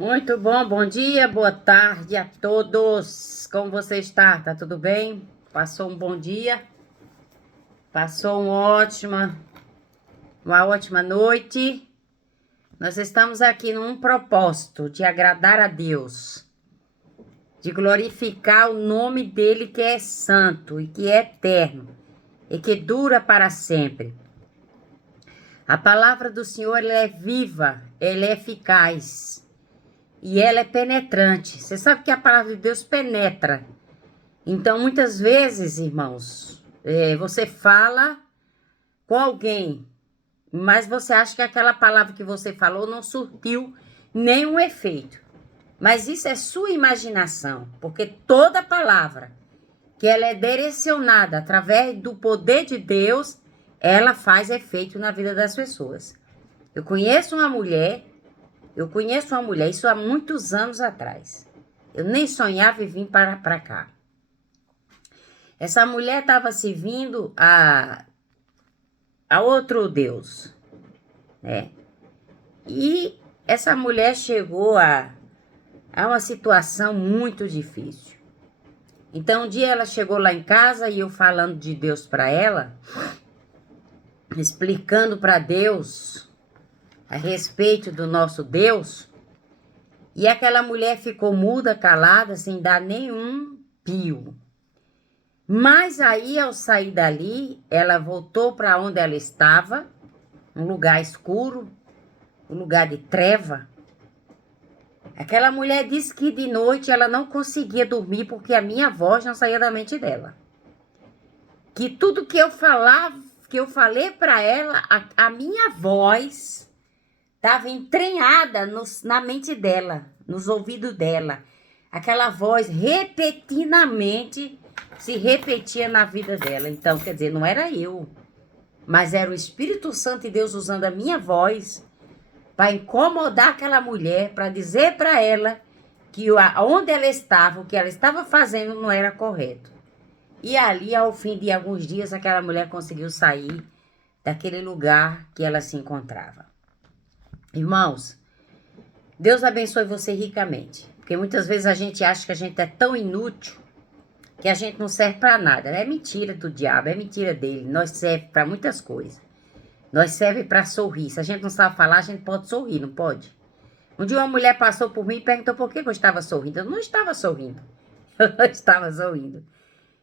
Muito bom, bom dia, boa tarde a todos. Como você está? Tá tudo bem? Passou um bom dia? Passou uma ótima noite? Nós estamos aqui num propósito de agradar a Deus, de glorificar o nome dele que é santo e que é eterno e que dura para sempre. A palavra do Senhor ela é viva, ela é eficaz. E ela é penetrante. Você sabe que a palavra de Deus penetra. Então, muitas vezes, irmãos, você fala com alguém, mas você acha que aquela palavra que você falou não surtiu nenhum efeito. Mas isso é sua imaginação, porque toda palavra que ela é direcionada através do poder de Deus, ela faz efeito na vida das pessoas. Eu conheço uma mulher, isso há muitos anos atrás. Eu nem sonhava em vir para cá. Essa mulher estava servindo a outro Deus, né? E essa mulher chegou a uma situação muito difícil. Então, um dia ela chegou lá em casa e eu falando de Deus para ela, explicando para Deus a respeito do nosso Deus, e aquela mulher ficou muda, calada, sem dar nenhum pio. Mas aí, ao sair dali, ela voltou para onde ela estava, um lugar escuro, um lugar de treva. Aquela mulher disse que de noite ela não conseguia dormir porque a minha voz não saía da mente dela. Que tudo que eu falava, que eu falei para ela, a minha voz estava entranhada na mente dela, nos ouvidos dela. Aquela voz repetidamente se repetia na vida dela. Então, quer dizer, não era eu, mas era o Espírito Santo e Deus usando a minha voz para incomodar aquela mulher, para dizer para ela que onde ela estava, o que ela estava fazendo não era correto. E ali, ao fim de alguns dias, aquela mulher conseguiu sair daquele lugar que ela se encontrava. Irmãos, Deus abençoe você ricamente, porque muitas vezes a gente acha que a gente é tão inútil que a gente não serve para nada. É mentira do diabo, é mentira dele. Nós serve para muitas coisas. Nós serve para sorrir. Se a gente não sabe falar, a gente pode sorrir, não pode? Um dia uma mulher passou por mim e perguntou por que eu estava sorrindo. Eu não estava sorrindo. Eu não estava sorrindo.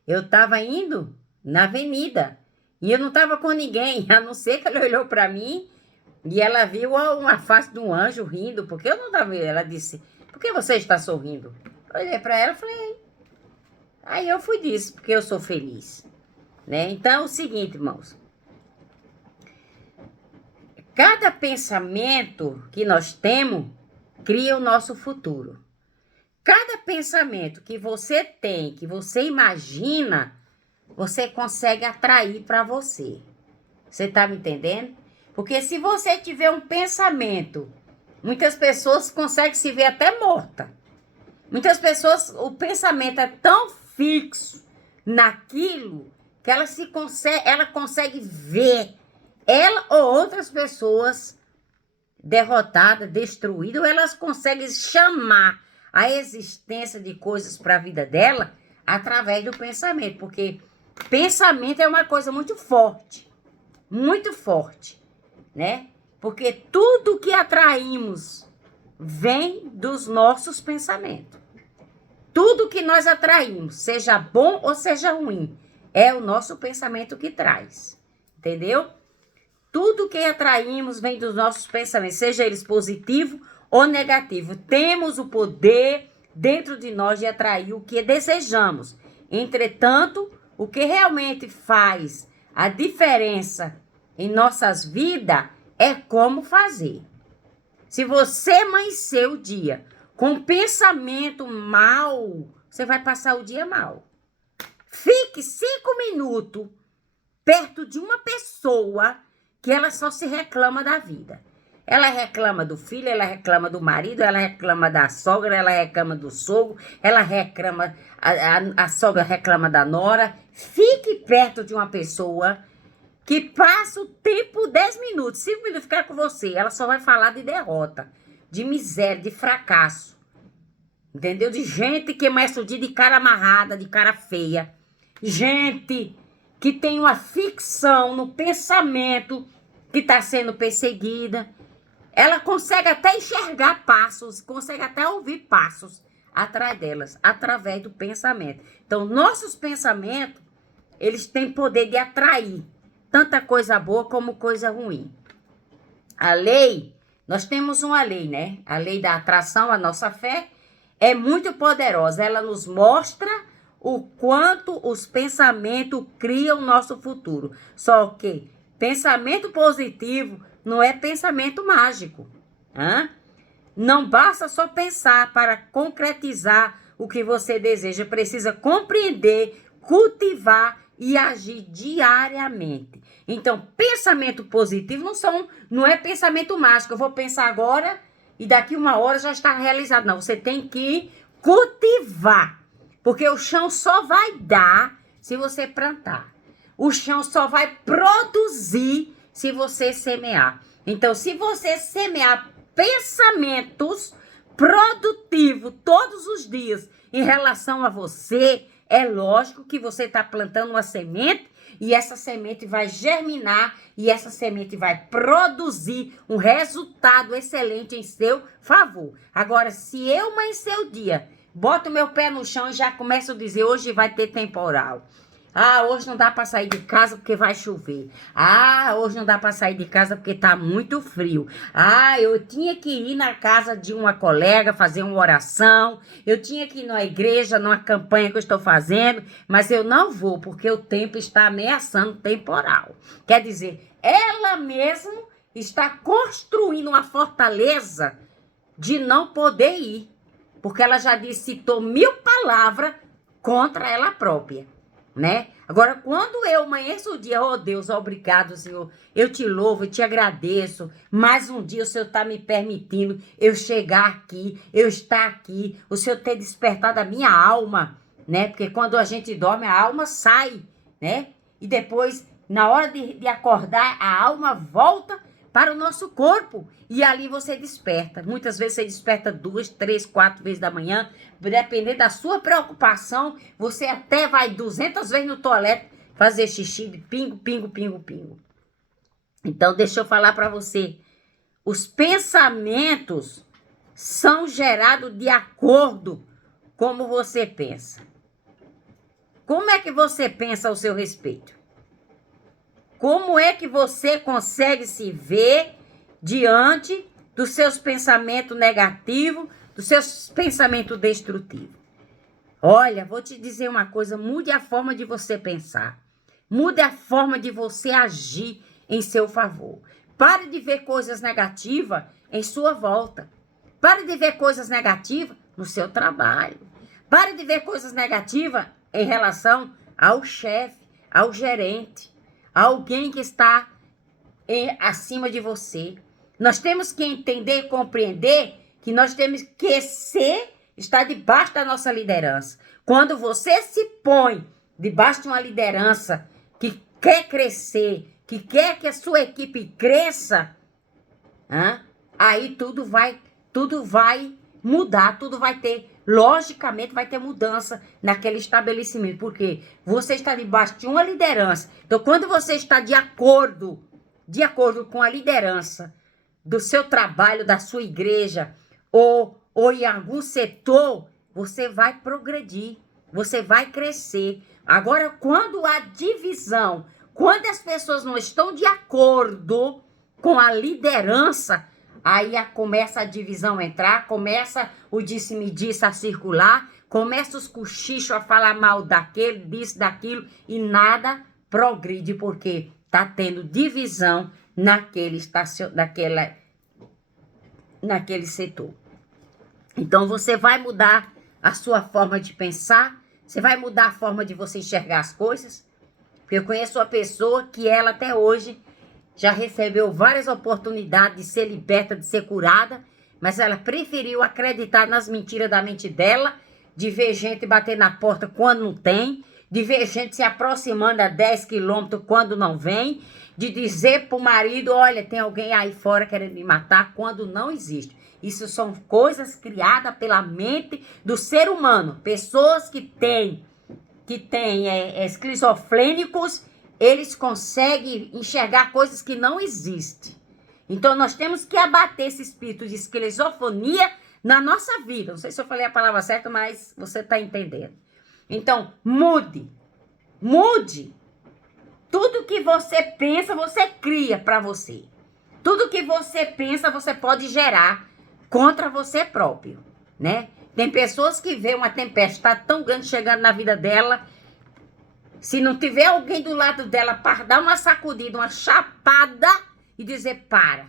Eu estava indo na avenida e eu não estava com ninguém, a não ser que ela olhou para mim e ela viu uma face de um anjo rindo, porque eu não estava. Ela disse: por que você está sorrindo? Eu olhei para ela e falei. Aí eu fui disso, porque eu sou feliz, né? Então é o seguinte, irmãos. Cada pensamento que nós temos cria o nosso futuro. Cada pensamento que você tem, que você imagina, você consegue atrair para você. Você está me entendendo? Porque se você tiver um pensamento, muitas pessoas conseguem se ver até morta. Muitas pessoas, o pensamento é tão fixo naquilo que ela consegue ver ela ou outras pessoas derrotadas, destruídas, ou elas conseguem chamar a existência de coisas para a vida dela através do pensamento, porque pensamento é uma coisa muito forte, né? Porque tudo que atraímos vem dos nossos pensamentos. Tudo que nós atraímos, seja bom ou seja ruim, é o nosso pensamento que traz. Entendeu? Tudo que atraímos vem dos nossos pensamentos, seja eles positivos ou negativos. Temos o poder dentro de nós de atrair o que desejamos. Entretanto, o que realmente faz a diferença em nossas vidas é como fazer. Se você amanhecer o dia com pensamento mal, você vai passar o dia mal. Fique 5 minutos perto de uma pessoa que ela só se reclama da vida. Ela reclama do filho, ela reclama do marido, ela reclama da sogra, ela reclama do sogro, ela reclama, a sogra reclama da nora. Fique perto de uma pessoa que passa o tempo 10 minutos, 5 minutos ficar com você, ela só vai falar de derrota. de miséria, de fracasso. Entendeu? De gente que começa o dia de cara amarrada, de cara feia. Gente que tem uma ficção no pensamento que está sendo perseguida. Ela consegue até enxergar passos, consegue até ouvir passos atrás delas, através do pensamento. Então, nossos pensamentos, eles têm poder de atrair tanta coisa boa como coisa ruim. A lei, nós temos uma lei, né? A lei da atração, a nossa fé, é muito poderosa. Ela nos mostra o quanto os pensamentos criam o nosso futuro. Só que pensamento positivo não é pensamento mágico. Não basta só pensar para concretizar o que você deseja. Precisa compreender, cultivar e agir diariamente. Então, pensamento positivo não é pensamento mágico. Eu vou pensar agora e daqui uma hora já está realizado. Não, você tem que cultivar. Porque o chão só vai dar se você plantar. O chão só vai produzir se você semear. Então, se você semear pensamentos produtivos todos os dias em relação a você, é lógico que você está plantando uma semente e essa semente vai germinar e essa semente vai produzir um resultado excelente em seu favor. Agora, se eu amanhecer o dia, boto meu pé no chão e já começo a dizer, hoje vai ter temporal. Hoje não dá para sair de casa porque vai chover. Hoje não dá para sair de casa porque tá muito frio. Eu tinha que ir na casa de uma colega fazer uma oração. Eu tinha que ir na igreja, numa campanha que eu estou fazendo, mas eu não vou porque o tempo está ameaçando temporal. Quer dizer, ela mesmo está construindo uma fortaleza de não poder ir, porque ela já citou 1000 palavras contra ela própria. Né? Agora, quando eu amanheço o dia, Deus, obrigado, Senhor, eu te louvo, eu te agradeço, mais um dia o Senhor está me permitindo eu chegar aqui, eu estar aqui, o Senhor ter despertado a minha alma, né? Porque quando a gente dorme, a alma sai, né? E depois, na hora de acordar, a alma volta para o nosso corpo. E ali você desperta. Muitas vezes você desperta 2, 3, 4 vezes da manhã. Dependendo da sua preocupação, você até vai 200 vezes no toalete fazer xixi de pingo, pingo, pingo, pingo. Então, deixa eu falar para você. Os pensamentos são gerados de acordo com como você pensa. Como é que você pensa ao seu respeito? Como é que você consegue se ver diante dos seus pensamentos negativos, dos seus pensamentos destrutivos? Olha, vou te dizer uma coisa, mude a forma de você pensar. Mude a forma de você agir em seu favor. Pare de ver coisas negativas em sua volta. Pare de ver coisas negativas no seu trabalho. Pare de ver coisas negativas em relação ao chefe, ao gerente. Alguém que está acima de você. Nós temos que entender e compreender que nós temos que estar debaixo da nossa liderança. Quando você se põe debaixo de uma liderança que quer crescer, que quer que a sua equipe cresça, aí tudo vai mudar, tudo vai ter, logicamente vai ter mudança naquele estabelecimento, porque você está debaixo de uma liderança. Então, quando você está de acordo com a liderança do seu trabalho, da sua igreja, ou em algum setor, você vai progredir, você vai crescer. Agora, quando há divisão, quando as pessoas não estão de acordo com a liderança, aí começa a divisão a entrar, começa o disse-me-disse a circular, começa os cochichos a falar mal daquele, disso, daquilo, e nada progride, porque está tendo divisão naquele setor. Então, você vai mudar a sua forma de pensar, você vai mudar a forma de você enxergar as coisas, porque eu conheço uma pessoa que ela até hoje já recebeu várias oportunidades de ser liberta, de ser curada, mas ela preferiu acreditar nas mentiras da mente dela, de ver gente bater na porta quando não tem, de ver gente se aproximando a 10 quilômetros quando não vem, de dizer para o marido, olha, tem alguém aí fora querendo me matar, quando não existe. Isso são coisas criadas pela mente do ser humano. Pessoas que têm esquizofrênicos, eles conseguem enxergar coisas que não existem. Então, nós temos que abater esse espírito de esquizofonia na nossa vida. Não sei se eu falei a palavra certa, mas você está entendendo. Então, mude. Mude. Tudo que você pensa, você cria para você. Tudo que você pensa, você pode gerar contra você próprio, né? Tem pessoas que vê uma tempestade tão grande chegando na vida dela. Se não tiver alguém do lado dela para dar uma sacudida, uma chapada e dizer, para.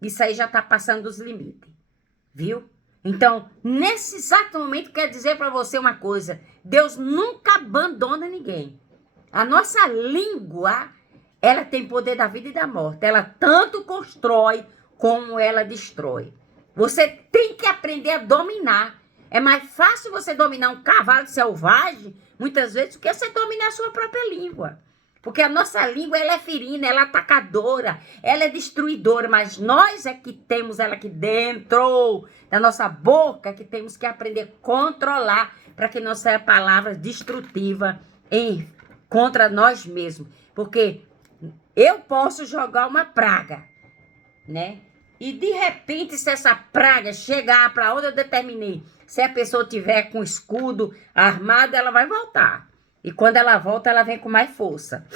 Isso aí já está passando dos limites, viu? Então, nesse exato momento, quer dizer para você uma coisa. Deus nunca abandona ninguém. A nossa língua, ela tem poder da vida e da morte. Ela tanto constrói como ela destrói. Você tem que aprender a dominar. É mais fácil você dominar um cavalo selvagem, muitas vezes, do que você dominar a sua própria língua. Porque a nossa língua, ela é ferina, ela é atacadora, ela é destruidora, mas nós é que temos ela aqui dentro da nossa boca, que temos que aprender a controlar, para que não saia palavras destrutivas contra nós mesmos. Porque eu posso jogar uma praga, né? E de repente, se essa praga chegar para onde eu determinei, se a pessoa tiver com escudo armado, ela vai voltar. E quando ela volta, ela vem com mais força.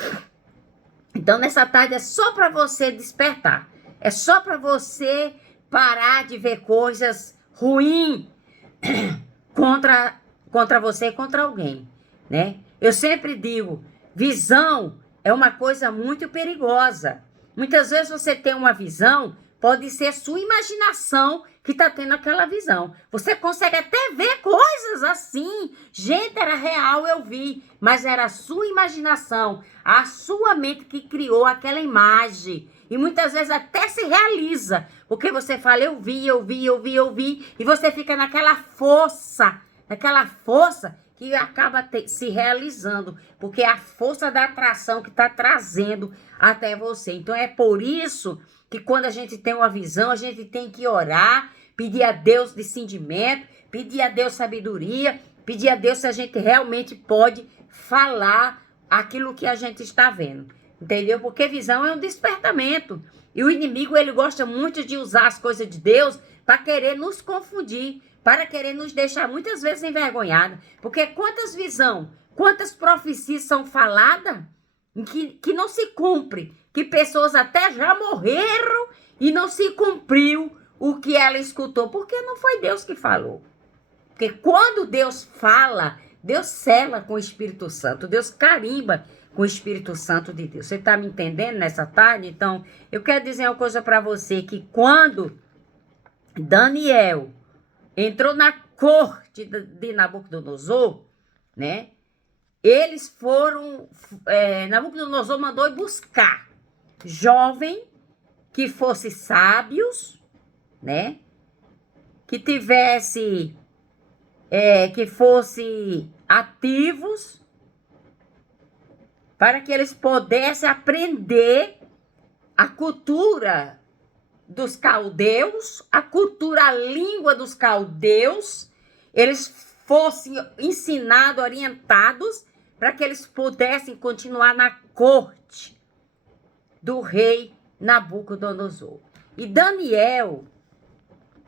Então, nessa tarde é só para você despertar. É só para você parar de ver coisas ruins contra você e contra alguém, né? Eu sempre digo, visão é uma coisa muito perigosa. Muitas vezes você tem uma visão, pode ser sua imaginação que está tendo aquela visão. Você consegue até ver coisas assim. Gente, era real, eu vi. Mas era a sua imaginação, a sua mente que criou aquela imagem. E muitas vezes até se realiza. Porque você fala, eu vi. E você fica naquela força que acaba se realizando. Porque é a força da atração que está trazendo até você. Então é por isso que quando a gente tem uma visão, a gente tem que orar, pedir a Deus discernimento, pedir a Deus sabedoria, pedir a Deus se a gente realmente pode falar aquilo que a gente está vendo. Entendeu? Porque visão é um despertamento. E o inimigo, ele gosta muito de usar as coisas de Deus para querer nos confundir, para querer nos deixar muitas vezes envergonhados. Porque quantas visões, quantas profecias são faladas que não se cumpre, que pessoas até já morreram e não se cumpriu o que ela escutou, porque não foi Deus que falou. Porque quando Deus fala, Deus sela com o Espírito Santo, Deus carimba com o Espírito Santo de Deus. Você está me entendendo nessa tarde? Então, eu quero dizer uma coisa para você, que quando Daniel entrou na corte de Nabucodonosor, né? Eles foram, Nabucodonosor mandou buscar jovem que fosse sábios, né? Que tivesse, que fosse ativos, para que eles pudessem aprender a cultura dos caldeus, a cultura, a língua dos caldeus, eles fossem ensinados, orientados, para que eles pudessem continuar na corte do rei Nabucodonosor. E Daniel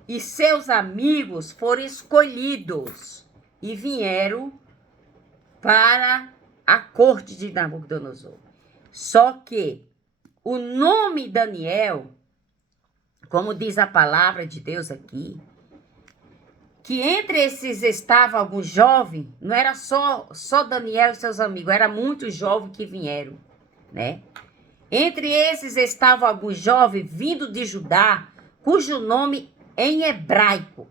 e seus amigos foram escolhidos e vieram para a corte de Nabucodonosor. Só que o nome Daniel, como diz a palavra de Deus aqui, que entre esses estavam alguns jovens, não era só Daniel e seus amigos, era muitos jovens que vieram, né? Entre esses estavam alguns jovens vindo de Judá, cujo nome em hebraico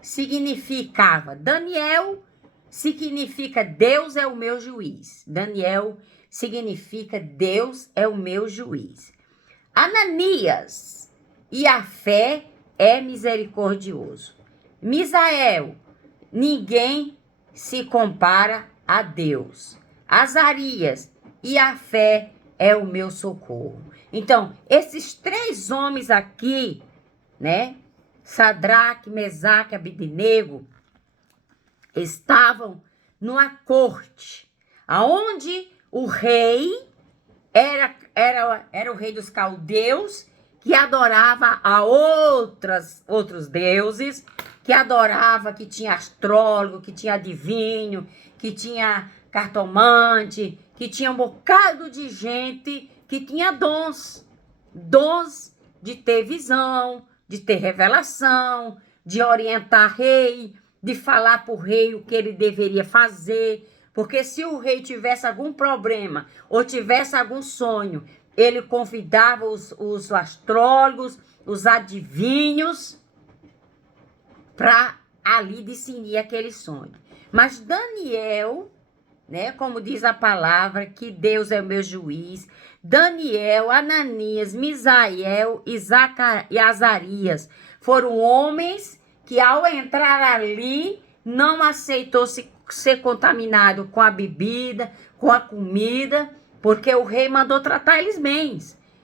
significava Daniel, significa Deus é o meu juiz. Daniel significa Deus é o meu juiz. Ananias e a fé é misericordioso. Misael, ninguém se compara a Deus. Azarias, e a fé é o meu socorro. Então, esses 3 homens aqui, né? Sadraque, Mesaque e Abednego, estavam numa corte, aonde o rei era o rei dos caldeus, que adorava a outros deuses, que adorava, que tinha astrólogo, que tinha adivinho, que tinha cartomante, que tinha um bocado de gente que tinha dons de ter visão, de ter revelação, de orientar rei, de falar para o rei o que ele deveria fazer. Porque se o rei tivesse algum problema ou tivesse algum sonho, ele convidava os astrólogos, os adivinhos, para ali discernir aquele sonho. Mas Daniel, né, como diz a palavra, que Deus é o meu juiz, Daniel, Ananias, Misael e Azarias foram homens que, ao entrar ali, não aceitou ser contaminado com a bebida, com a comida, porque o rei mandou tratar eles bem.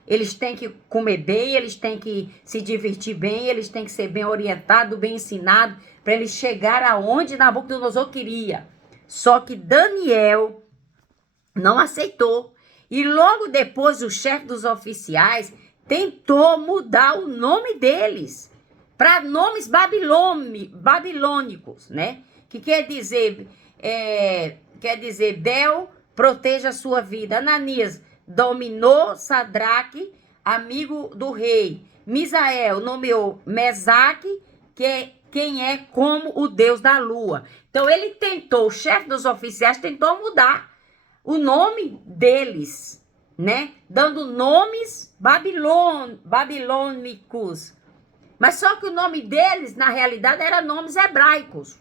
Eles têm que comer bem, eles têm que se divertir bem, eles têm que ser bem orientados, bem ensinados, para eles chegar aonde Nabucodonosor queria. Só que Daniel não aceitou. E logo depois o chefe dos oficiais tentou mudar o nome deles para nomes babilônicos, né? Que quer dizer, Del, proteja a sua vida. Ananias dominou Sadraque, amigo do rei. Misael nomeou Mesaque, quem é como o deus da lua. Então ele tentou, o chefe dos oficiais tentou mudar o nome deles, né? Dando nomes babilônicos. Mas só que o nome deles, na realidade, eram nomes hebraicos.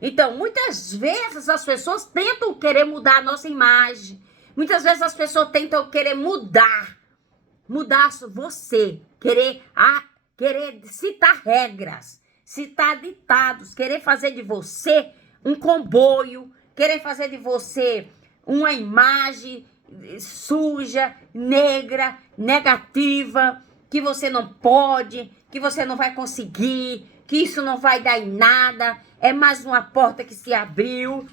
Então, muitas vezes as pessoas tentam querer mudar a nossa imagem. Muitas vezes as pessoas tentam querer mudar você, querer citar regras, citar ditados, querer fazer de você um comboio, querer fazer de você uma imagem suja, negra, negativa, que você não pode, que você não vai conseguir, que isso não vai dar em nada, é mais uma porta que se abriu,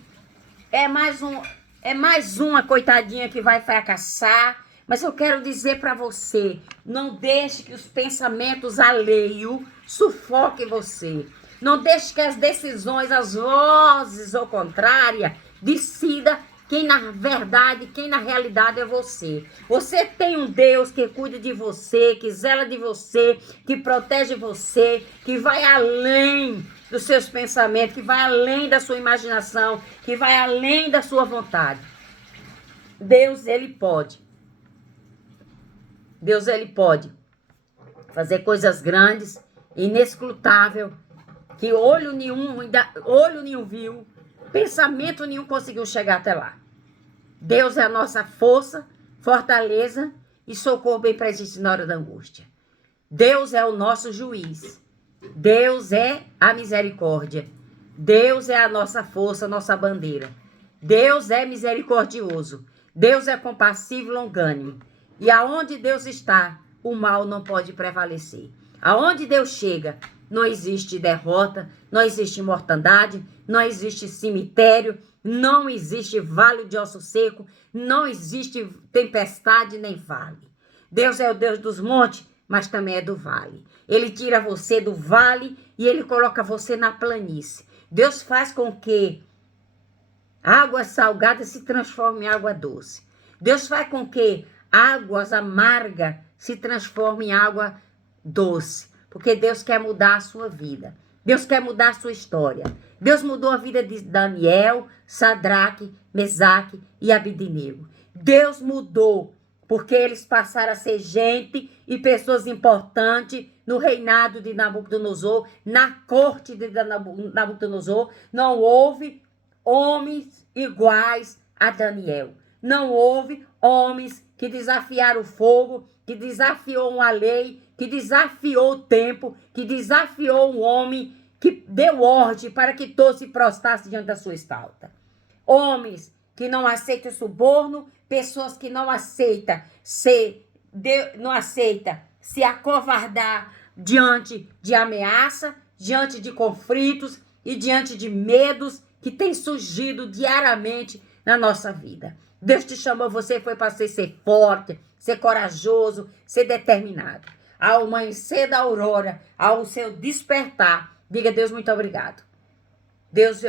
é mais uma coitadinha que vai fracassar. Mas eu quero dizer para você, não deixe que os pensamentos alheios sufoquem você. Não deixe que as decisões, as vozes ou contrária, decida quem na verdade, quem na realidade é você. Você tem um Deus que cuida de você, que zela de você, que protege você, que vai além dos seus pensamentos, que vai além da sua imaginação, que vai além da sua vontade. Deus, ele pode. Deus, ele pode fazer coisas grandes, inescrutável, que olho nenhum viu, pensamento nenhum conseguiu chegar até lá. Deus é a nossa força, fortaleza e socorro bem presente na hora da angústia. Deus é o nosso juiz. Deus é a misericórdia. Deus é a nossa força, nossa bandeira. Deus é misericordioso. Deus é compassivo e longânimo. E aonde Deus está, o mal não pode prevalecer. Aonde Deus chega, não existe derrota, não existe mortandade, não existe cemitério, não existe vale de osso seco, não existe tempestade nem vale. Deus é o Deus dos montes, mas também é do vale. Ele tira você do vale e ele coloca você na planície. Deus faz com que água salgada se transforme em água doce. Deus faz com que águas amargas se transformem em água doce. Porque Deus quer mudar a sua vida. Deus quer mudar a sua história. Deus mudou a vida de Daniel, Sadraque, Mesaque e Abednego. Deus mudou porque eles passaram a ser gente e pessoas importantes no reinado de Nabucodonosor, na corte de Nabucodonosor. Não houve homens iguais a Daniel. Não houve homens que desafiaram o fogo, que desafiou uma lei, que desafiou o tempo, que desafiou um homem, que deu ordem para que todos se prostrassem diante da sua estátua. Homens que não aceitam suborno, pessoas que não aceitam ser não aceita se acovardar diante de ameaça, diante de conflitos e diante de medos que têm surgido diariamente na nossa vida. Deus te chamou, você foi para você ser forte, ser corajoso, ser determinado. Ao amanhecer da aurora, ao seu despertar, diga: Deus, muito obrigado. Deus,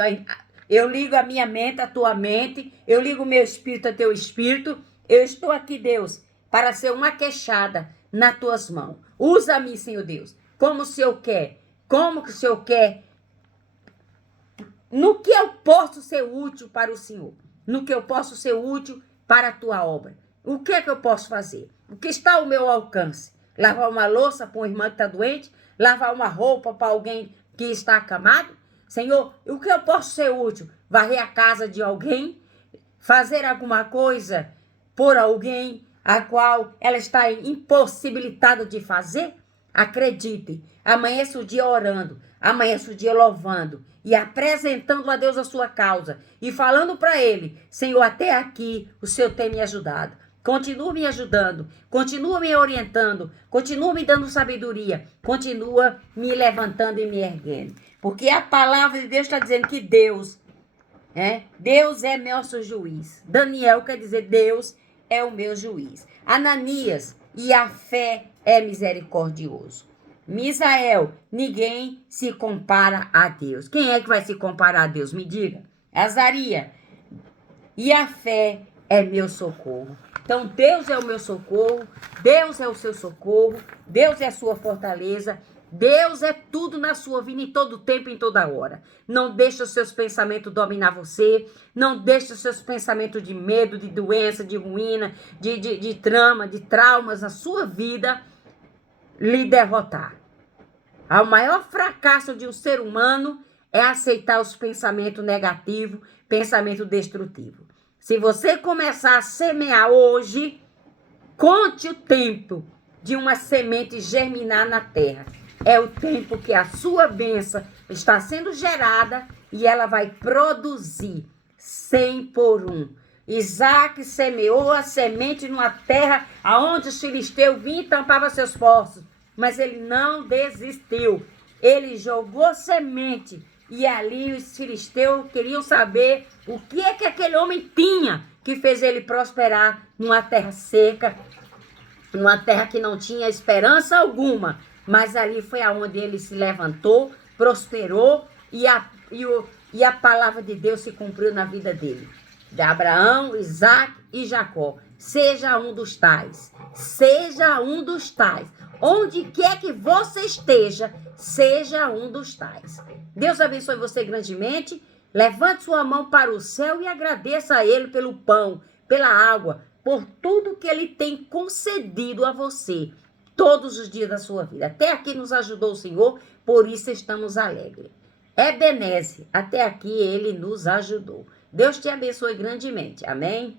eu ligo a minha mente à tua mente, eu ligo o meu espírito a teu espírito. Eu estou aqui, Deus, para ser uma queixada nas tuas mãos. Usa-me, Senhor Deus, como o Senhor quer. Como que o Senhor quer. No que eu posso ser útil para o Senhor. No que eu posso ser útil para a tua obra. O que é que eu posso fazer? O que está ao meu alcance? Lavar uma louça para uma irmã que está doente? Lavar uma roupa para alguém que está acamado? Senhor, o que eu posso ser útil? Varrer a casa de alguém? Fazer alguma coisa por alguém a qual ela está impossibilitada de fazer? Acredite, amanheça o dia orando, amanheça o dia louvando e apresentando a Deus a sua causa e falando para Ele: Senhor, até aqui o Senhor tem me ajudado. Continua me ajudando, continua me orientando, continua me dando sabedoria, continua me levantando e me erguendo. Porque a palavra de Deus está dizendo que Deus é nosso juiz. Daniel quer dizer Deus é o meu juiz. Ananias, e a fé é misericordioso. Misael, ninguém se compara a Deus. Quem é que vai se comparar a Deus? Me diga. Azaria, e a fé é meu socorro. Então, Deus é o meu socorro, Deus é o seu socorro, Deus é a sua fortaleza, Deus é tudo na sua vida em todo tempo, em toda hora. Não deixe os seus pensamentos dominar você, não deixe os seus pensamentos de medo, de doença, de ruína, de traumas na sua vida lhe derrotar. O maior fracasso de um ser humano é aceitar os pensamentos negativos, pensamento destrutivo. Se você começar a semear hoje, conte o tempo de uma semente germinar na terra. É o tempo que a sua bênção está sendo gerada e ela vai produzir 100 por 1. Isaac semeou a semente numa terra onde os filisteus vinham e tampavam seus poços. Mas ele não desistiu. Ele jogou semente. E ali os filisteus queriam saber o que é que aquele homem tinha que fez ele prosperar numa terra seca, numa terra que não tinha esperança alguma. Mas ali foi aonde ele se levantou, prosperou e a palavra de Deus se cumpriu na vida dele. De Abraão, Isaac e Jacó. Seja um dos tais. Seja um dos tais. Onde quer que você esteja, seja um dos tais. Deus abençoe você grandemente. Levante sua mão para o céu e agradeça a Ele pelo pão, pela água, por tudo que Ele tem concedido a você todos os dias da sua vida. Até aqui nos ajudou o Senhor, por isso estamos alegres. Ebenezer, até aqui Ele nos ajudou. Deus te abençoe grandemente. Amém?